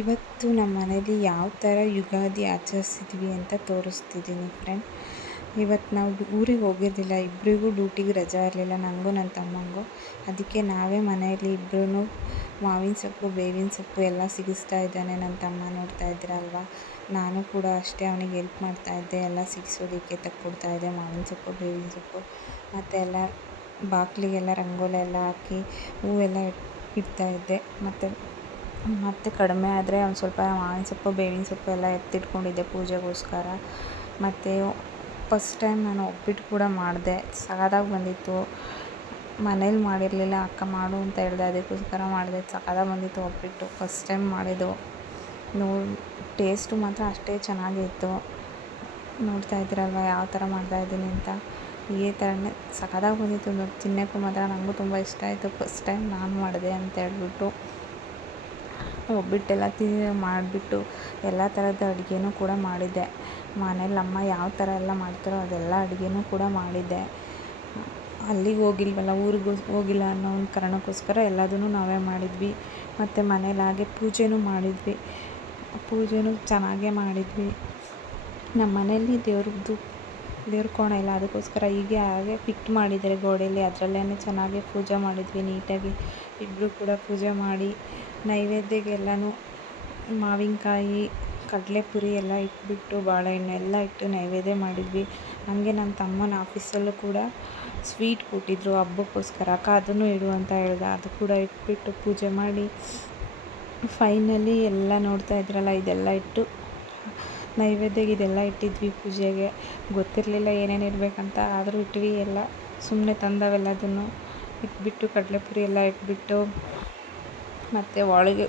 ಇವತ್ತು ನಮ್ಮ ಮನೇಲಿ ಯಾವ ಥರ ಯುಗಾದಿ ಆಚರಿಸಿದ್ವಿ ಅಂತ ತೋರಿಸ್ತಿದ್ದೀನಿ ಫ್ರೆಂಡ್ ಇವತ್ತು ನಾವು ಊರಿಗೆ ಹೋಗಿರಲಿಲ್ಲ ಇಬ್ಬರಿಗೂ ಡ್ಯೂಟಿಗೆ ರಜಾ ಇರಲಿಲ್ಲ ನನಗೂ ನನ್ನ ತಮ್ಮನಿಗೂ ಅದಕ್ಕೆ ನಾವೇ ಮನೆಯಲ್ಲಿ ಇಬ್ಬರೂ ಮಾವಿನ ಸೊಪ್ಪು, ಬೇವಿನ ಸೊಪ್ಪು ಎಲ್ಲ ಸಿಗಿಸ್ತಾ ಇದ್ದಾನೆ ನನ್ನ ತಮ್ಮ ನೋಡ್ತಾ ಇದ್ದೀರಲ್ವ ನಾನು ಕೂಡ ಅಷ್ಟೇ ಅವನಿಗೆ ಹೆಲ್ಪ್ ಮಾಡ್ತಾ ಇದ್ದೆ, ಎಲ್ಲ ಸಿಗಿಸೋದಕ್ಕೆ ತಕ್ಕೊಡ್ತಾ ಇದ್ದೆ, ಮಾವಿನ ಸೊಪ್ಪು, ಬೇವಿನ ಸೊಪ್ಪು. ಮತ್ತು ಎಲ್ಲ ಬಾಗಿಲಿಗೆಲ್ಲ ರಂಗೋಲಿ ಎಲ್ಲ ಹಾಕಿ ಹೂವೆಲ್ಲ ಇಡ್ತಾ ಇದ್ದೆ. ಮತ್ತು ಮತ್ತು ಕಡಿಮೆ ಆದರೆ ಒಂದು ಸ್ವಲ್ಪ ಮಾವಿನ ಸೊಪ್ಪು, ಬೇವಿನ ಸೊಪ್ಪು ಎಲ್ಲ ಎತ್ತಿಟ್ಕೊಂಡಿದ್ದೆ ಪೂಜೆಗೋಸ್ಕರ. ಮತ್ತು ಫಸ್ಟ್ ಟೈಮ್ ನಾನು ಒಬ್ಬಟ್ಟು ಕೂಡ ಮಾಡಿದೆ. ಸಖತ್ತಾಗಿ ಬಂದಿತ್ತು. ಮನೇಲಿ ಮಾಡಿರಲಿಲ್ಲ, ಅಕ್ಕ ಮಾಡು ಅಂತ ಹೇಳಿದೆ. ಅದಕ್ಕೋಸ್ಕರ ಮಾಡಿದೆ. ಸಖತ್ತಾಗಿ ಬಂದಿತ್ತು ಒಬ್ಬಟ್ಟು ಫಸ್ಟ್ ಟೈಮ್ ಮಾಡಿದ್ದು. ನೋ ಟೇಸ್ಟು ಮಾತ್ರ ಅಷ್ಟೇ ಚೆನ್ನಾಗಿತ್ತು. ನೋಡ್ತಾ ಇದ್ದೀರಲ್ವ, ಯಾವ ಥರ ಮಾಡ್ತಾಯಿದ್ದೀನಿ ಅಂತ. ಇದೇ ಥರನೇ ಸಖತ್ತಾಗಿ ಬಂದಿತ್ತು. ತಿನ್ನೋಕ್ಕೂ ಮಾತ್ರ ನನಗೂ ತುಂಬ ಇಷ್ಟ ಆಯಿತು. ಫಸ್ಟ್ ಟೈಮ್ ನಾನು ಮಾಡಿದೆ ಅಂತ ಹೇಳ್ಬಿಟ್ಟು. ಒಬ್ಬಟ್ಟೆಲ್ಲ ತಿ ಮಾಡಿಬಿಟ್ಟು ಎಲ್ಲ ಥರದ ಅಡುಗೆನೂ ಕೂಡ ಮಾಡಿದ್ದೆ. ಮನೇಲಿ ಅಮ್ಮ ಯಾವ ಥರ ಎಲ್ಲ ಮಾಡ್ತಾರೋ ಅದೆಲ್ಲ ಅಡುಗೆನೂ ಕೂಡ ಮಾಡಿದ್ದೆ. ಅಲ್ಲಿಗೆ ಹೋಗಿಲ್ವಲ್ಲ, ಊರಿಗೆ ಹೋಗಿಲ್ಲ ಅನ್ನೋ ಒಂದು ಕಾರಣಕ್ಕೋಸ್ಕರ ಎಲ್ಲದನ್ನೂ ನಾವೇ ಮಾಡಿದ್ವಿ. ಮತ್ತು ಮನೇಲಿ ಹಾಗೆ ಪೂಜೆನೂ ಮಾಡಿದ್ವಿ. ಪೂಜೆನೂ ಚೆನ್ನಾಗೇ ಮಾಡಿದ್ವಿ. ನಮ್ಮ ಮನೇಲಿ ದೇವ್ರದ್ದು ದೇವ್ರ ಕೋಣ ಇಲ್ಲ, ಅದಕ್ಕೋಸ್ಕರ ಹೀಗೆ ಹಾಗೆ ಫಿಟ್ ಮಾಡಿದ್ದಾರೆ ಗೋಡೆಯಲ್ಲಿ. ಅದರಲ್ಲೇನೆ ಚೆನ್ನಾಗಿ ಪೂಜೆ ಮಾಡಿದ್ವಿ, ನೀಟಾಗಿ ಇಬ್ಬರು ಕೂಡ ಪೂಜೆ ಮಾಡಿ ನೈವೇದ್ಯಕ್ಕೆಲ್ಲನೂ ಮಾವಿನಕಾಯಿ, ಕಡಲೆಪುರಿ ಎಲ್ಲ ಇಟ್ಬಿಟ್ಟು ಬಾಳೆಹಣ್ಣು ಎಲ್ಲ ಇಟ್ಟು ನೈವೇದ್ಯ ಮಾಡಿದ್ವಿ. ಹಾಗೆ ನನ್ನ ತಮ್ಮನ ಆಫೀಸಲ್ಲೂ ಕೂಡ ಸ್ವೀಟ್ ಕೊಟ್ಟಿದ್ರು ಹಬ್ಬಕ್ಕೋಸ್ಕರ. ಅಕ್ಕ ಅದನ್ನು ಇಡು ಅಂತ ಹೇಳ್ದೆ, ಅದು ಕೂಡ ಇಟ್ಬಿಟ್ಟು ಪೂಜೆ ಮಾಡಿ ಫೈನಲಿ ಎಲ್ಲ ನೋಡ್ತಾ ಇದ್ರಲ್ಲ, ಇದೆಲ್ಲ ಇಟ್ಟು ನೈವೇದ್ಯಗೆ ಇದೆಲ್ಲ ಇಟ್ಟಿದ್ವಿ ಪೂಜೆಗೆ. ಗೊತ್ತಿರಲಿಲ್ಲ ಏನೇನು ಇರಬೇಕಂತ ಆದರೂ ಇಟ್ವಿ ಎಲ್ಲ. ಸುಮ್ಮನೆ ತಂದವೆಲ್ಲದನ್ನು ಇಟ್ಬಿಟ್ಟು, ಕಡಲೆಪುರಿ ಎಲ್ಲ ಇಟ್ಬಿಟ್ಟು, ಮತ್ತು ಒಳಗೆ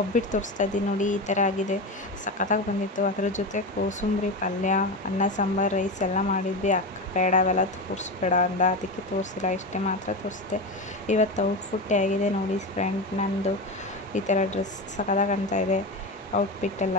ಒಬ್ಬಿಟ್ಟು ತೋರಿಸ್ತಾ ಇದ್ದೀನಿ ನೋಡಿ, ಈ ಥರ ಆಗಿದೆ. ಸಖತ್ತಾಗಿ ಬಂದಿತ್ತು. ಅದ್ರ ಜೊತೆ ಕೋಸಂಬರಿ, ಪಲ್ಯ, ಅನ್ನ, ಸಾಂಬಾರು, ರೈಸ್ ಎಲ್ಲ ಮಾಡಿದ್ವಿ. ಅಕ್ಕ ಬೇಡ, ಅವೆಲ್ಲ ತೋರಿಸ್ಬೇಡ ಅಂದ. ಅದಕ್ಕೆ ತೋರಿಸಿಲ್ಲ, ಇಷ್ಟೇ ಮಾತ್ರ ತೋರಿಸಿದೆ. ಇವತ್ತು ಔಟ್ಫುಟ್ಟೇ ಆಗಿದೆ ನೋಡಿ ಫ್ರೆಂಡ್, ನಂದು. ಈ ಥರ ಡ್ರೆಸ್ ಸಖತ್ತಾಗಿ ಕಾಣ್ತಾ ಇದೆ ಔಟ್ಫಿಟ್ ಎಲ್ಲ